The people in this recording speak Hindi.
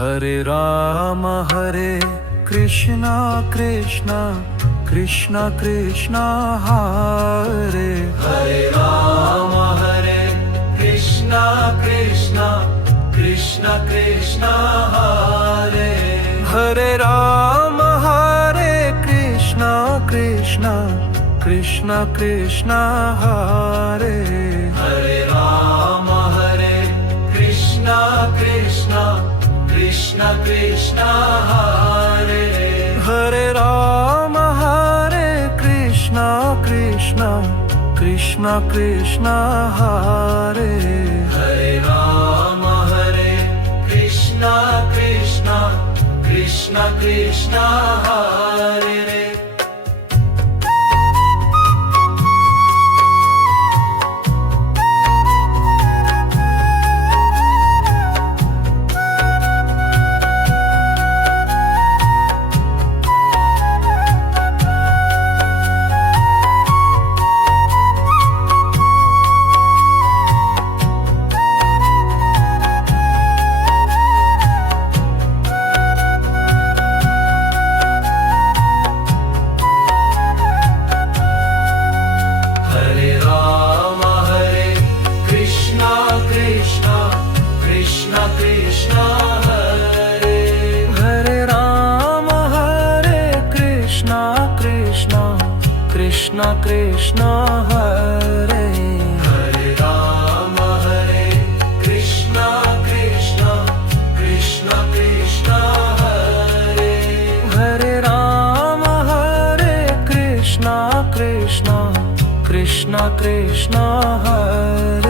हरे कृष्णा कृष्णा कृष्णा कृष्णा हरे राम हरे कृष्णा कृष्णा कृष्णा कृष्णा हरे राम हरे कृष्णा कृष्णा कृष्णा कृष्णा हरे राम हरे कृष्णा कृष्णा कृष्णा कृष्णा हरे राम हरे कृष्णा कृष्णा कृष्णा कृष्णा हरे राम हरे कृष्णा कृष्णा कृष्णा कृष्णा हरे कृष्णा कृष्णा हरे राम हरे कृष्णा कृष्णा कृष्णा कृष्णा हरे राम हरे कृष्णा कृष्णा कृष्णा कृष्णा हरे